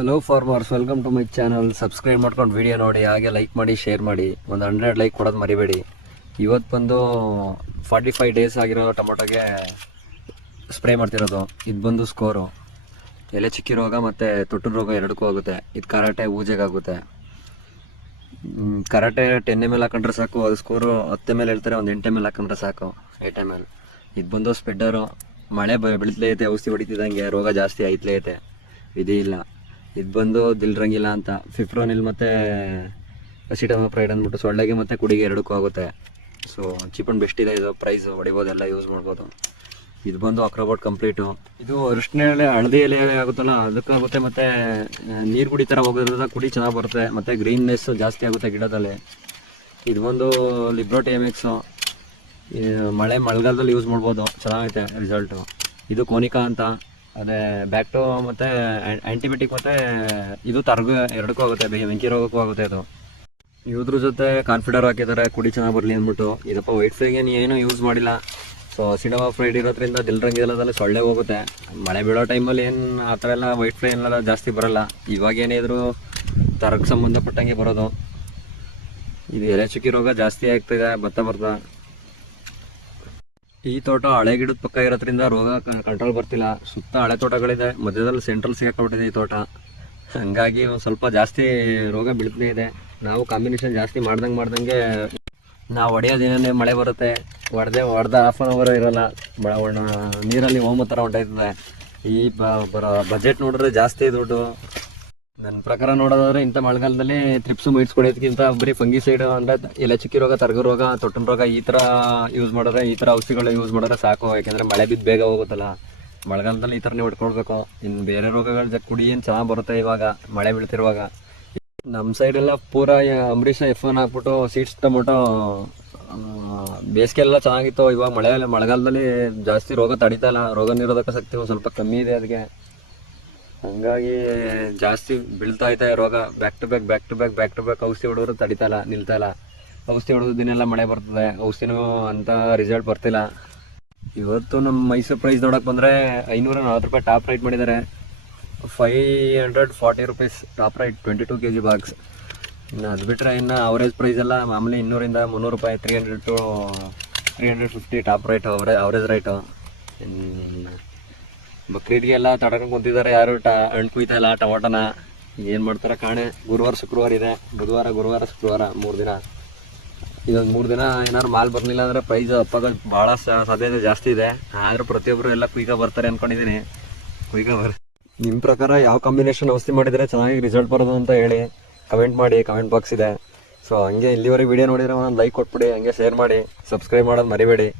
Hello farmers, welcome to my channel. Subscribe ಮಾಡ್ಕೊಂಡು video ನೋಡಿ, ಹಾಗೆ ಲೈಕ್ ಮಾಡಿ, ಶೇರ್ ಮಾಡಿ. ಒಂದು 100 ಲೈಕ್ ಕೊಡೋದು ಮರಿಬೇಡಿ. ಇವತ್ತು ಬಂದು 45 ಡೇಸ್ ಆಗಿರೋ ಟೊಮೊಟೊಗೆ ಸ್ಪ್ರೇ ಮಾಡ್ತಿರೋದು. ಇದು ಬಂದು ಸ್ಕೋರು. ಎಲೆ ಚಿಕ್ಕಿ ರೋಗ ಮತ್ತು ತೊಟ್ಟು ರೋಗ ಎರಡಕ್ಕೂ ಆಗುತ್ತೆ. ಇದು ಕರಾಟೆ ಊಜೆಗಾಗುತ್ತೆ. ಕರಾಟೆ 10 ml ಹಾಕೊಂಡ್ರೆ ಸಾಕು, ಅದು ಸ್ಕೋರು 10 ml ಹೇಳ್ತಾರೆ, ಒಂದು 8 ml ಹಾಕೊಂಡ್ರೆ ಸಾಕು, 8 ml. ಇದು ಬಂದು ಸ್ಪೆಡ್ಡರು. ಮಳೆ ಬೆಳೀತಲೇ ಐತೆ, ಔಷಧಿ ಹೊಡಿತಿದ್ದಂಗೆ ರೋಗ ಜಾಸ್ತಿ ಆಯ್ತಲೇ ಐತೆ, ವಿಧಿ ಇಲ್ಲ. ಇದು ಬಂದು ದಿಲ್ರಂಗಿಲ್ಲ ಅಂತ ಫಿಪ್ರೋನಿಲ್ ಮತ್ತು ಅಸಿಟಮೈಪ್ರೈಡ್ ಅಂದ್ಬಿಟ್ಟು ಸೊಳ್ಳೆಗೆ ಮತ್ತು ಕುಡಿಗೆ ಎರಡಕ್ಕೂ ಆಗುತ್ತೆ. ಸೊ ಚೀಪ್ ಆ್ಯಂಡ್ ಬೆಸ್ಟ್ ಇದೆ. ಇದು ಪ್ರೈಸ್ ಹೊಡಿಬೋದೆಲ್ಲ, ಯೂಸ್ ಮಾಡ್ಬೋದು. ಇದು ಬಂದು ಅಕ್ರೋಬೋಟ್ ಕಂಪ್ಲೀಟು. ಇದು ಅರಿಶಿನ ಎಲೆ, ಹಳದಿ ಎಲೆ ಆಗುತ್ತಲ್ಲ ಅದಕ್ಕಾಗುತ್ತೆ, ಮತ್ತು ನೀರು ಕುಡಿ ಥರ ಹೋಗೋದ್ರಿಂದ ಕುಡಿ ಚೆನ್ನಾಗಿ ಬರುತ್ತೆ, ಮತ್ತು ಗ್ರೀನ್ನೆಸ್ ಜಾಸ್ತಿ ಆಗುತ್ತೆ ಗಿಡದಲ್ಲಿ. ಇದು ಬಂದು ಲಿಬ್ರೋಟಿ ಎಮಿಕ್ಸು. ಮಳೆಗಾಲದಲ್ಲಿ ಯೂಸ್ ಮಾಡ್ಬೋದು, ಚೆನ್ನಾಗೈತೆ ರಿಸಲ್ಟು. ಇದು ಕೋನಿಕಾ ಅಂತ, ಅದೇ ಬ್ಯಾಕ್ಟು ಮತ್ತು ಆ್ಯಂಟಿಬಯೋಟಿಕ್ ಮತ್ತು ಇದು ತರ್ಗು ಎರಡಕ್ಕೂ ಆಗುತ್ತೆ, ಬೆಂಕಿ ರೋಗಕ್ಕೂ ಆಗುತ್ತೆ. ಇದು ಇದ್ರ ಜೊತೆ ಕಾನ್ಫಿಡರ್ ಹಾಕಿದ್ದಾರೆ ಕುಡಿ ಚೆನ್ನಾಗಿ ಬರಲಿ ಅಂದ್ಬಿಟ್ಟು. ಇದಪ್ಪ ವೈಟ್ ಫ್ರೈಗೆ ಏನೂ ಯೂಸ್ ಮಾಡಿಲ್ಲ. ಸೊ ಸಿಡಮೈಪ್ರೈಡ್ ಇರೋದ್ರಿಂದ ದಿಲ್ರಂಗಿಲ್ಲದಲ್ಲಿ ಸೊಳ್ಳೆ ಹೋಗುತ್ತೆ. ಮಳೆ ಬೀಳೋ ಟೈಮಲ್ಲಿ ಏನು ಆ ಥರ ಎಲ್ಲ ವೈಟ್ ಫ್ರೈ ಎಲ್ಲ ಜಾಸ್ತಿ ಬರೋಲ್ಲ. ಇವಾಗ ಏನಿದ್ರು ತರಕ್ಕೆ ಸಂಬಂಧಪಟ್ಟಂಗೆ ಬರೋದು. ಇದು ಎಲೆ ಚುಕ್ಕಿ ರೋಗ ಜಾಸ್ತಿ ಆಗ್ತಿದೆ ಬರ್ತಾ. ಈ ತೋಟ ಹಳೆ ಗಿಡದ ಪಕ್ಕ ಇರೋದ್ರಿಂದ ರೋಗ ಕಂಟ್ರೋಲ್ ಬರ್ತಿಲ್ಲ. ಸುತ್ತ ಹಳೆ ತೋಟಗಳಿದೆ, ಮಧ್ಯದಲ್ಲಿ ಸೆಂಟ್ರಲ್ ಸಿಗಾಕೊಂಡ್ಬಿಟ್ಟಿದೆ ಈ ತೋಟ. ಹಂಗಾಗಿ ಒಂದು ಸ್ವಲ್ಪ ಜಾಸ್ತಿ ರೋಗ ಬೀಳ್ತಲೇ ಇದೆ. ನಾವು ಕಾಂಬಿನೇಷನ್ ಜಾಸ್ತಿ ಮಾಡ್ದಂಗೆ ನಾವು ಹೊಡೆಯೋದೇನೇ ಮಳೆ ಬರುತ್ತೆ, ಹೊಡೆದ ಹಾಫ್ ಆನ್ ಅವರ್ ಇರೋಲ್ಲ, ನೀರಲ್ಲಿ ಹೋಮೋ ಥರ ಹೊಂಟಾಯ್ತದೆ. ಈ ಬಜೆಟ್ ನೋಡಿದ್ರೆ ಜಾಸ್ತಿ ದುಡ್ಡು. ನನ್ನ ಪ್ರಕಾರ ನೋಡೋದಾದ್ರೆ ಇಂಥ ಮಳೆಗಾಲದಲ್ಲಿ ಟ್ರಿಪ್ಸು ಮೈಟ್ಸ್ ಕೊಡೋದಕ್ಕಿಂತ ಬರೀ ಫಂಗಿಸೈಡ್ ಅಂದರೆ ಎಲೆ ಚಿಕ್ಕಿ ರೋಗ, ತರ್ಗ ರೋಗ, ತೊಟ್ಟಿನ ರೋಗ ಈ ಥರ ಯೂಸ್ ಮಾಡಿದ್ರೆ, ಈ ಥರ ಔಷಧಿಗಳು ಯೂಸ್ ಮಾಡಿದ್ರೆ ಸಾಕು. ಯಾಕೆಂದರೆ ಮಳೆ ಬಿದ್ದು ಬೇಗ ಹೋಗುತ್ತಲ್ಲ. ಮಳೆಗಾಲದಲ್ಲಿ ಈ ಥರನೇ ಹೊಡ್ಕೊಳ್ಬೇಕು. ಇನ್ನು ಬೇರೆ ರೋಗಗಳ ಕುಡಿ ಏನು ಚೆನ್ನಾಗಿ ಬರುತ್ತೆ ಇವಾಗ ಮಳೆ ಬೀಳ್ತಿರುವಾಗ. ನಮ್ಮ ಸೈಡೆಲ್ಲ ಪೂರ ಅಂಬರೀಷ F1 ಹಾಕ್ಬಿಟ್ಟು ಸೀಡ್ಸ್ ಟೊಮೊಟೊ ಬೇಸಿಗೆಲ್ಲ ಚೆನ್ನಾಗಿತ್ತು. ಇವಾಗ ಮಳೆಗಾಲದಲ್ಲಿ ಜಾಸ್ತಿ ರೋಗ ತಡೀತಾ ಇಲ್ಲ. ರೋಗ ನಿರೋಧಕ ಶಕ್ತಿ ಒಂದು ಸ್ವಲ್ಪ ಕಮ್ಮಿ ಇದೆ ಅದಕ್ಕೆ. ಹಂಗಾಗಿ ಜಾಸ್ತಿ ಬೀಳ್ತಾ ಐತೆ ರೋಗ. ಬ್ಯಾಕ್ ಟು ಬ್ಯಾಕ್ ಔಷಧಿ ಹೊಡೋರು ತಡೀತಾ ಇಲ್ಲ, ನಿಲ್ತಾ ಇಲ್ಲ. ಔಷಧಿ ಹೊಡೋದು ದಿನೆಲ್ಲ ಮಳೆ ಬರ್ತದೆ, ಔಷಧಿನೂ ಅಂತ ರಿಸಲ್ಟ್ ಬರ್ತಿಲ್ಲ. ಇವತ್ತು ನಮ್ಮ ಮೈಸೂರು ಪ್ರೈಸ್ ನೋಡೋಕೆ ಬಂದರೆ 540 ರೂಪಾಯಿ ಟಾಪ್ ರೈಟ್ ಮಾಡಿದ್ದಾರೆ. 540 rupees top right, 22 kg box. ಇನ್ನು ಅದು ಬಿಟ್ಟರೆ ಇನ್ನು ಅವರೇಜ್ ಪ್ರೈಸ್ ಎಲ್ಲ ಮಾಮೂಲಿ 200 ಇಂದ 300 ರೂಪಾಯಿ, 300 to 350 top right average right. ಬಕ್ರೀದ್ಗೆಲ್ಲ ತಡ್ಕೊಂಡು ಕುಂತಿದ್ದಾರೆ, ಯಾರು ಹಣ್ಣು ಕುಯ್ತಾ ಇಲ್ಲ ಟೊಮೊಟೊನ. ಏನು ಮಾಡ್ತಾರೆ ಕಾಣೆ. ಗುರುವಾರ ಶುಕ್ರವಾರ ಇದೆ, ಗುರುವಾರ ಶುಕ್ರವಾರ 3 ದಿನ. ಇದೊಂದು 3 ದಿನ ಏನಾದ್ರು ಮಾಲ್ ಬರಲಿಲ್ಲ ಅಂದರೆ ಪ್ರೈಸ್ ಅಪ್ಪಾಗ ಭಾಳ ಸಾಧ್ಯತೆ ಜಾಸ್ತಿ ಇದೆ. ಆದರೂ ಪ್ರತಿಯೊಬ್ಬರು ಎಲ್ಲ ಕುಯ್ಕ ಬರ್ತಾರೆ ಅಂದ್ಕೊಂಡಿದ್ದೀನಿ. ನಿಮ್ಮ ಪ್ರಕಾರ ಯಾವ ಕಾಂಬಿನೇಷನ್ ಔಷಧಿ ಮಾಡಿದರೆ ಚೆನ್ನಾಗಿ ರಿಸಲ್ಟ್ ಬರೋದು ಅಂತ ಹೇಳಿ ಕಮೆಂಟ್ ಮಾಡಿ, ಕಮೆಂಟ್ ಬಾಕ್ಸ್ ಇದೆ. ಸೊ ಹಂಗೆ ಇಲ್ಲಿವರೆಗೆ ವಿಡಿಯೋ ನೋಡಿದರೆ ಒಂದು ಲೈಕ್ ಕೊಟ್ಬಿಡಿ, ಹಂಗೆ ಶೇರ್ ಮಾಡಿ, ಸಬ್ಸ್ಕ್ರೈಬ್ ಮಾಡೋದು ಮರಿಬೇಡಿ.